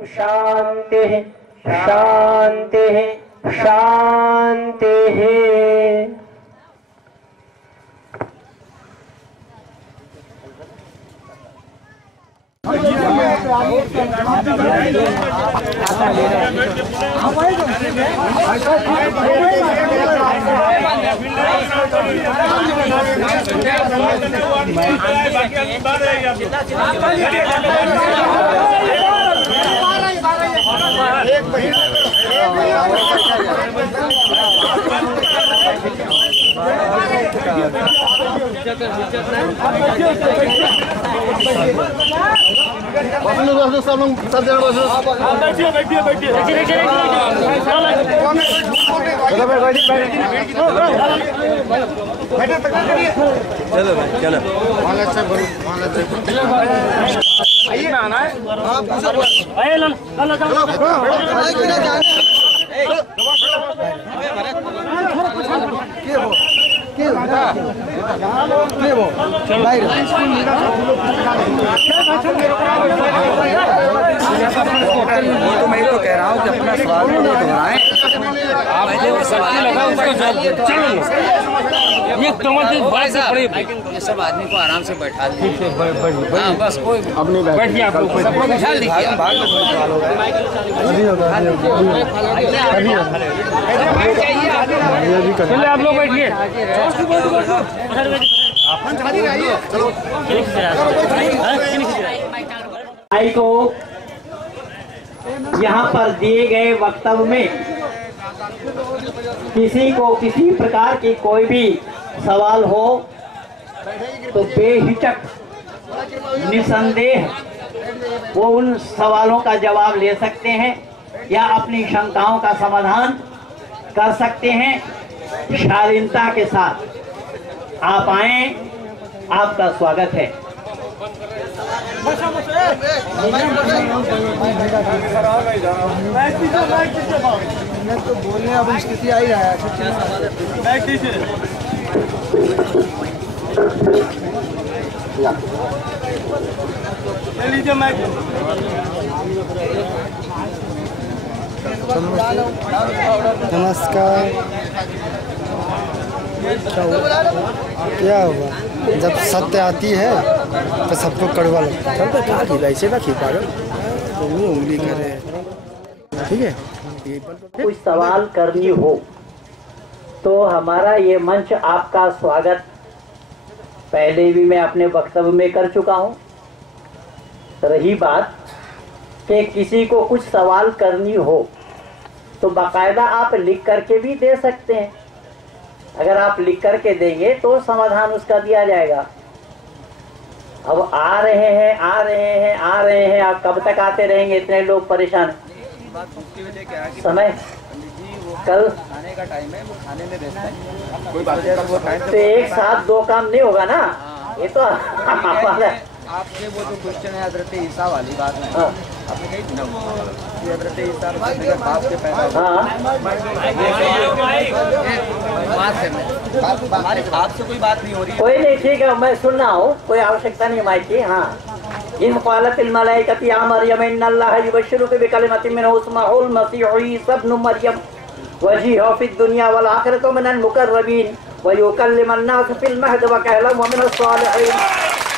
शांति शांति शांति। चलो भाई चलो। तो मैं तो कह रहा हूँ कि अपना सवाल तो दोहराएं। आपने लगा उसको चलो ये ये सब आदमी को आराम से बैठा दीजिए। हाँ बस कोई अपने बैठिए, आप लोग सब बैठा दीजिए। आप लोग बैठिए। भाई को यहाँ पर दिए गए वक्तव्य में किसी को किसी प्रकार की कोई भी सवाल हो तो बेहिचक निसंदेह वो उन सवालों का जवाब ले सकते हैं या अपनी शंकाओं का समाधान कर सकते हैं शालीनता के साथ। आप आए, आपका स्वागत है। तो बोलने अब स्थिति आई रहा है। नमस्कार। क्या हुआ जब सत्य आती है तो सबको कड़वा लगता है। वैसे ना खींचा तो उंगली कर रहे हैं, ठीक है। कुछ सवाल करनी हो तो हमारा ये मंच आपका स्वागत पहले भी मैं अपने वक्तव्य में कर चुका हूँ। रही बात कि किसी को कुछ सवाल करनी हो तो बाकायदा आप लिख करके भी दे सकते हैं। अगर आप लिख करके देंगे तो समाधान उसका दिया जाएगा। अब आ रहे हैं आ रहे हैं आ रहे हैं, आप कब तक आते रहेंगे? इतने लोग परेशान। समय कल खाने का टाइम है, वो खाने में व्यस्त है। कोई बात नहीं, तो एक साथ दो काम नहीं होगा ना। ये तो आपके वो जो क्वेश्चन है हज़रत ईसा वाली बात है, आपने कही ना कि हज़रत ईसा बाप के पैदा हमारे आपसे कोई बात नहीं हो रही। कोई नहीं, ठीक है, मैं सुन रहा हूँ, कोई आवश्यकता नहीं माइक की। हाँ, इन क़ालतिल मलाइकतु या मरियम इन्नल्लाह युबश्शिरुकी बिकलिमतिन मिन्हु इस्मुहुल मसीहु ईसा इब्नु मरियम वजीहा फिद दुनिया वल आखिरति मिनल मुक़र्रबीन व युकल्लिमुन नास फिल महदि व कहलन व मिनस सालिहीन।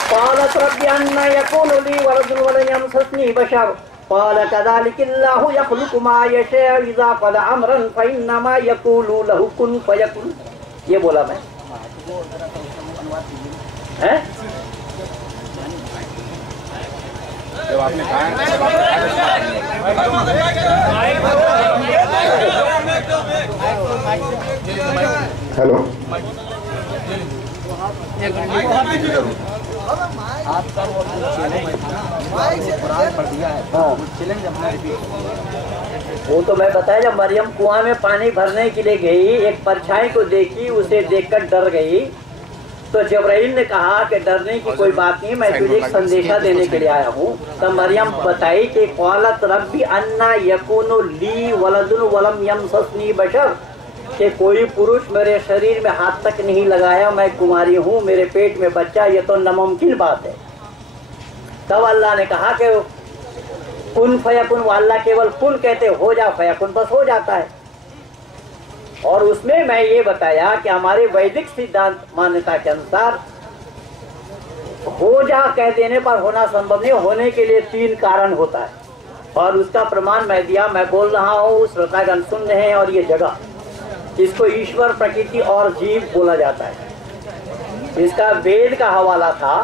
क़ालत रब्बि अन्ना यकूनु ली वलदुन व लम यमससनी बशर क़ाल कज़ालिकल्लाहु यख़्लुक़ु मा यशाअ इज़ा क़ज़ा अमरन फ़इन्नमा यक़ूलु लहु कुन फ़यकुन। ये बोला मैं है। जब आपने कहा हेलो, आपका वो कुरान पढ़ दिया है, चैलेंज अपना रिपीट। वो तो मैं बताया, जब मरियम कुआं में पानी भरने के लिए गई, एक परछाई को देखी, उसे देखकर डर गई, तो जबराइल ने कहा कि डरने की कोई बात नहीं, मैं तुझे एक संदेशा देने के लिए आया हूँ। तब मरियम बताई कि क़ालत रब्बी अन्ना यकूनु ली वलदुन वलम यमससनी बशर, कि कोई पुरुष मेरे शरीर में हाथ तक नहीं लगाया, मैं कुमारी हूँ, मेरे पेट में बच्चा, ये तो नामुमकिन बात है। तब अल्लाह ने कहा कि कुन फयकुन, वो अल्लाह केवल कुन कहते हो जा फयकुन, बस हो जाता है। और उसमें मैं ये बताया कि हमारे वैदिक सिद्धांत मान्यता के अनुसार हो जा कह देने पर होना संभव नहीं, होने के लिए 3 कारण होता है। और उसका प्रमाण मैं दिया, मैं बोल रहा हूँ, श्रोतागण सुन रहे हैं। और ये जगह, इसको ईश्वर, प्रकृति और जीव बोला जाता है। इसका वेद का हवाला था,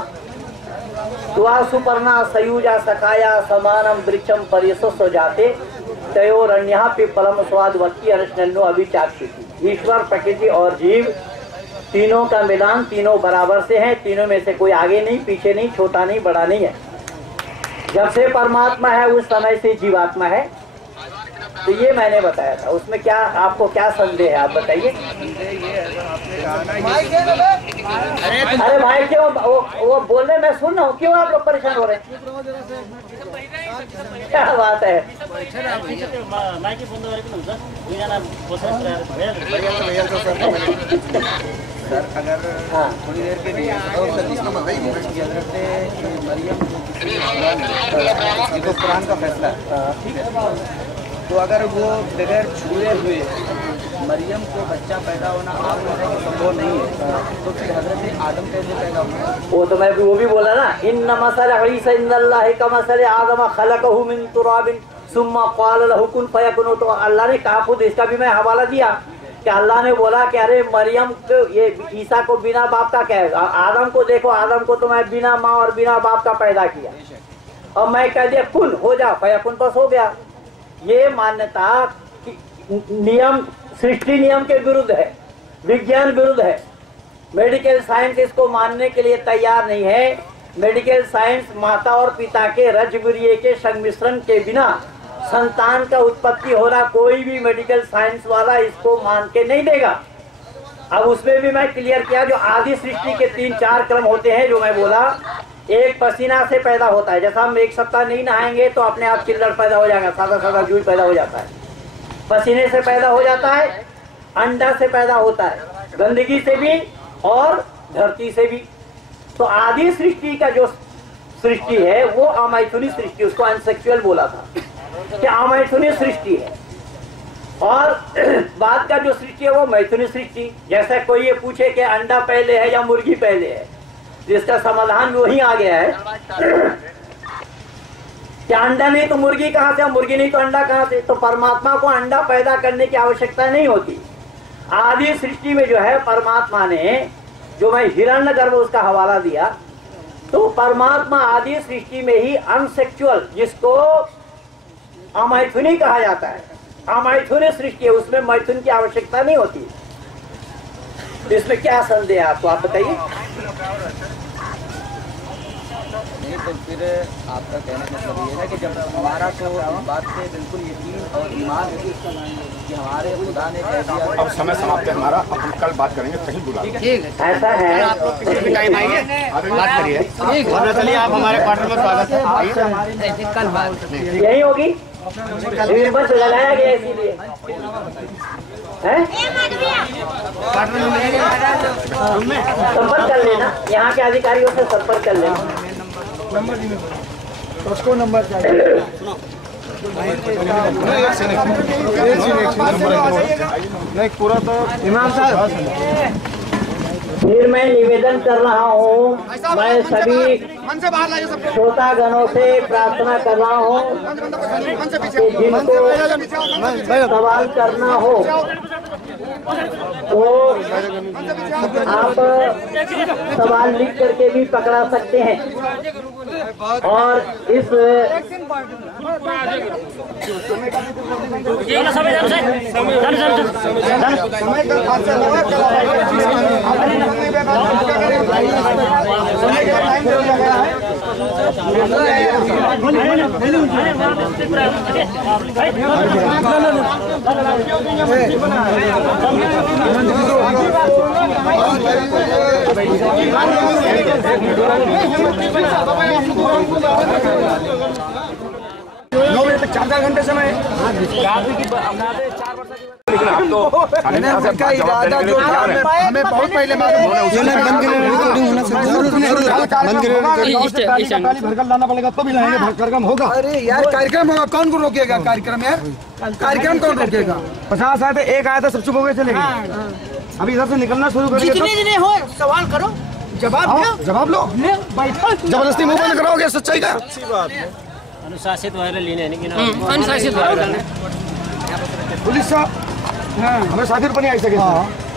द्वा सुपर्णा सयुजा सखाया समानम वृक्षम परिसो जाते तयोरण्या पिप्पलम स्वादवती अरशनो अभिचाक्षिति। ईश्वर, प्रकृति और जीव तीनों का मिलान, तीनों बराबर से हैं। तीनों में से कोई आगे नहीं, पीछे नहीं, छोटा नहीं, बड़ा नहीं है। जब से परमात्मा है उस समय से जीवात्मा है। तो ये मैंने बताया था। उसमें क्या आपको क्या संदेह है, आप बताइए। अरे भाई क्यों वो बोल रहे, मैं सुन रहा हूँ, क्यों आप लोग परेशान हो रहे हैं? क्या बात है? सर अगर थोड़ी देर के लिए मरियम जो कुरान का फैसला है, ठीक है, तो अगर वो बगैर छुए हुए मरियम को बच्चा पैदा होना आप लोगों को संभव नहीं है, तो फिर हजरत आदम कैसे पैदा हुआ? वो तो मैं वो भी बोला ना, इन्ना मसल ईसा इन्नल्लाह का मसल आदम खलकहु मिन तुराबिन सुम्मा क़ाल लहु कुन फयकुन। तो अल्लाह ने कहा खुद, इसका भी मैं हवाला दिया कि अल्लाह ने बोला कि अरे मरियम को, ये ईसा को बिना बाप का क्या है, आदम को देखो, आदम को तो मैं बिना माँ और बिना बाप का पैदा किया, और मैं कह दिया कुन हो जा फयकुन, बस हो गया। ये मान्यता नियम, सृष्टि नियम के विरुद्ध है, विज्ञान विरुद्ध है। मेडिकल साइंस इसको मानने के लिए तैयार नहीं है। मेडिकल साइंस माता और पिता के रजवीर्य के संमिश्रण के बिना संतान का उत्पत्ति होना कोई भी मेडिकल साइंस वाला इसको मान के नहीं देगा। अब उसमें भी मैं क्लियर किया, जो आदि सृष्टि के 3-4 क्रम होते हैं, जो मैं बोला, एक पसीना से पैदा होता है। जैसा हम 1 सप्ताह नहीं नहाएंगे तो अपने आप चिल्लड़ पैदा हो जाएगा, सादा सादा जूझ पैदा हो जाता है। पसीने से पैदा हो जाता है, अंडा से पैदा होता है, गंदगी से भी और धरती से भी। तो आदि सृष्टि का जो सृष्टि है वो अमैथुनी सृष्टि, उसको अनसेक्सुअल बोला था कि अमैथुनी सृष्टि है। और बाद का जो सृष्टि है वो मैथुनी सृष्टि। जैसे कोई ये पूछे कि अंडा पहले है या मुर्गी पहले है, जिसका समाधान वही आ गया है कि अंडा नहीं तो मुर्गी कहाँ से, मुर्गी नहीं तो अंडा कहाँ से। तो परमात्मा को अंडा पैदा करने की आवश्यकता नहीं होती। आदि सृष्टि में जो है परमात्मा ने, जो मैं हिरण्यगर्भ उसका हवाला दिया, तो परमात्मा आदि सृष्टि में ही अनसेक्सुअल, जिसको अमैथुनी कहा जाता है, अमैथुनी सृष्टि है, उसमें मैथुन की आवश्यकता नहीं होती। इसमें क्या संदेह है आपको, आप बताइए। नहीं तो फिर आपका कहने का मतलब ये है कि जब हमारा तो इस बात पे बिल्कुल यकीन और ईमान है कि हमारे खुदा ने कह दिया। अब समय समाप्त है हमारा, अपन कल बात करेंगे, कहीं बुला ऐसा है, टाइम आइए बात करिए। चलिए आप हमारे पार्टनर में स्वागत है, आइए कल बात यही होगी, बस लगाया गया इसीलिए है। संपर्क कर लेना, यहाँ के अधिकारियों से संपर्क कर लेना। उसको नंबर चाहिए। नहीं पूरा तो इमाम साहब, फिर मैं निवेदन कर रहा हूँ, मैं सभी श्रोतागणों से प्रार्थना कर रहा हूँ कि जिनको सवाल करना हो तो आप सवाल लिख करके भी पकड़ा सकते हैं। और इस नौ बजे तक 4 घंटे समय है। आप तो उनका इरादा जो था हमें बहुत पहले मालूम लाना पड़ेगा तो भी लाएंगे, कार्यक्रम होगा। अरे यार कार्यक्रम होगा, कौन को रोकेगा कार्यक्रम यार, कार्यक्रम कौन रोकेगा। 50 आए थे, एक आया था, सब चुप हो गए चले गए। अभी इधर से निकलना शुरू करेंगे। जितने जने हो सवाल करो, जवाब लो। जबरदस्ती मुंह बंद कराओगे, सच्चाई का। अनुशासित वायरल लेने नहीं ना, अनुशासित वायरल पुलिस साहब हमें साथी रुपये नहीं आई सके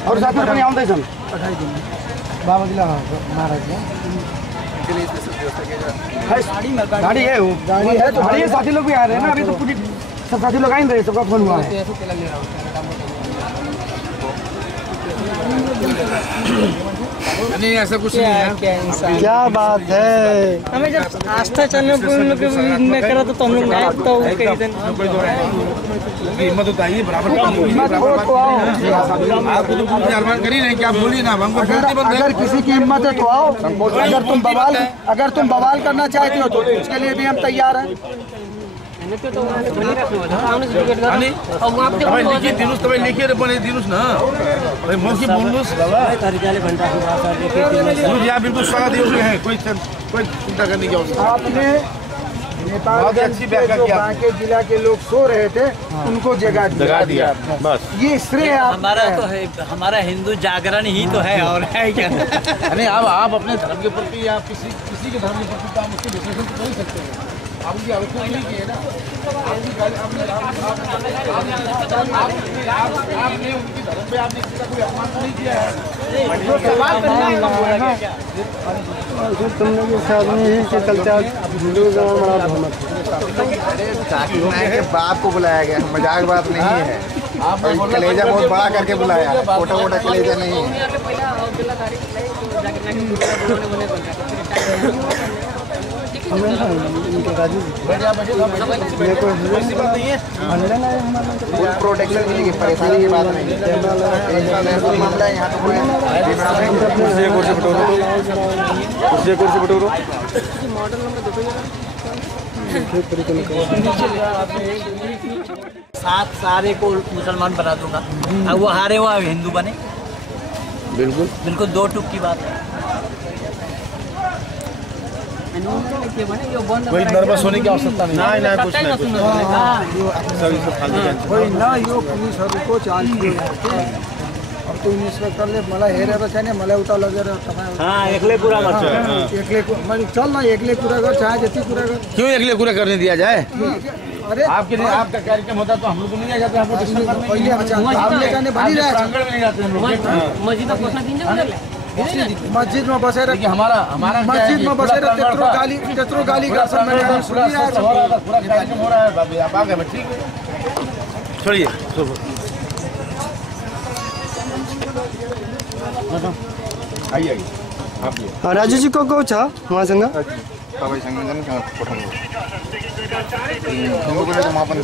और साथी रुपये नहीं आते सन बाबा जिला महाराज गाड़ी है, वो गाड़ी है तो गाड़ी साथी लोग भी आ रहे हैं ना। अभी तो पूरी सब साथी लोग आएंगे, सबका फोन हुआ है। नहीं ऐसा कुछ नहीं है। क्या बात है, हमें जब आस्था चैनल में करा तो हम लोग नायक तो हिम्मत उठाइए, बराबर आपको तो कुछ अरमान करी नहीं, क्या बोलिए ना हमको। अगर किसी की हिम्मत है तो आओ। अगर तुम बवाल करना चाहते हो तो उसके लिए भी हम तैयार हैं। लिखिए दिनुस ना मौकी बोलनुस बिल्कुल स्वागत है, कोई चिंता करने की आवश्यकता। आपने नेपाल जो बांके जिला के लोग सो रहे थे उनको जगा दिया, बस ये श्रेय हमारा तो है, हमारा हिंदू जागरण ही तो है और है क्या। नहीं आप अपने धर्म के प्रति या किसी के धर्म के प्रति काम उसके विश्लेषण तो कर सकते हैं। आप उनकी आलोचना नहीं की है ना, आपने उनकी धर्म पे आपने किसी का कोई अपमान नहीं किया है। तुमने जिस आदमी ही के चलता हिंदू के बाप को बुलाया गया, मजाक बात नहीं है। कलेजा बहुत बड़ा करके बुलाया, छोटा मोटा कलेजा नहीं है। फुल प्रोटेक्शन मिलेगी, परेशानी की बात नहीं। मामला है यहाँ साथ सारे को मुसलमान बना दूंगा, अब वो हारे हुआ हिंदू बने। बिल्कुल 2 टूक की बात है। कोई नर्वस होने की आवश्यकता नहीं। नहीं कुछ नहीं पुलिसहरूको चाल अब तो इंस्पेक्टर ले मला हेरेर चाहिँ मलाई उता लगेर तपाईँ एकले कुरा गर्छ, मैले चल न एक्लै कुरा गर, चाहे जति कुरा गर। क्यों अगले पूरा करने दिया जाए। अरे आपके लिए आपका कार्यक्रम होता तो हम लोग नहीं आ जाते, आपको डिस्टर्ब करने के लिए। आपले जाने भनिरहेछ प्रांगण में नहीं जाते हम लोग। मस्जिद में बसेर हमारा मस्जिद में बसेर त्यत्रो गाली गर्छन् भने हामी सुनिरहेछ। पूरा कार्यक्रम हो रहा है बाबू, आप आ गए, ठीक है छोड़िए। आइए आप राजु जी को छ उहाँसँग तपाईँसँग पठाउनु हिन्दूको त म पनि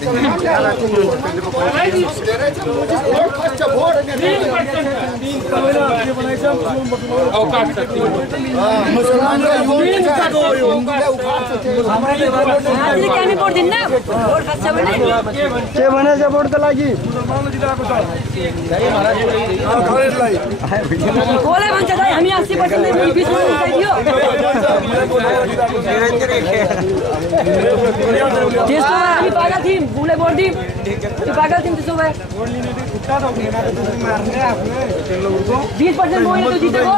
के भनेछ भोटको लागि कसले भन्छ दाइ हामी 80% बिचमा उठाइदियो। त्यसको हामी पागल थियौँ, बुले भोट दियौँ, त्यो पागल थियौँ। त्यसो भए 20% मैले त जितेको।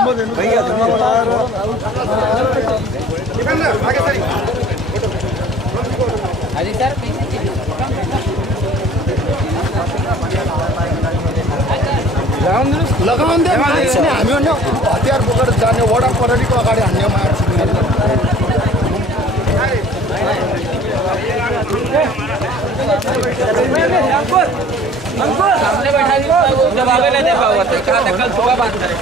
लगाउनु दे हामी हतियार बोकेर जाने वडा प्रहरीको अगाडि हान्नेमा सामने बैठा जब आगे नहीं दे पाओगे तो कल सुबह बात करें।